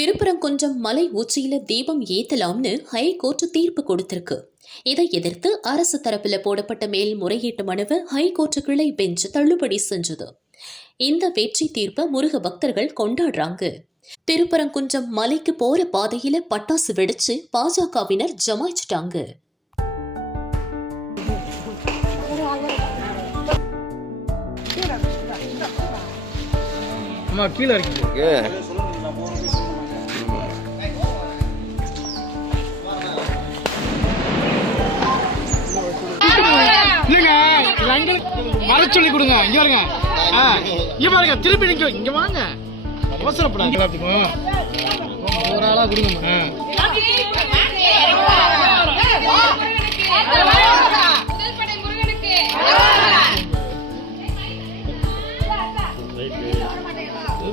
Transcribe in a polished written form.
திருப்பரங்குன்றம் மலை உச்சியில தீபம் ஏத்தலாம்னு ஹைகோர்ட் தீர்ப்பு கொடுத்திருக்கு. இதை எதிர்த்து அரசு தரப்புல போடப்பட்ட மேல்முறையீட்டு மனுவை ஹைகோர்ட் கிளை பெஞ்ச் தள்ளுபடி செஞ்சது. இந்த வெற்றி தீர்ப்பை முருக பக்தர்கள் கொண்டாடுறாங்க. திருப்பரங்குன்றம் மலைக்கு போற பாதையில பட்டாசு வெடிச்சு பாஜகவினர் ஜமாய்ச்சிட்டாங்க. கீழே இருக்கு. வர சொல்லி கொடுங்க. இங்க பாருங்க, இங்க பாருங்க, திருப்பி நீங்க இங்க வாங்க. அவசரப்படாது. எல்லாத்துக்கும் ஒரு ஆளா கொடுங்க.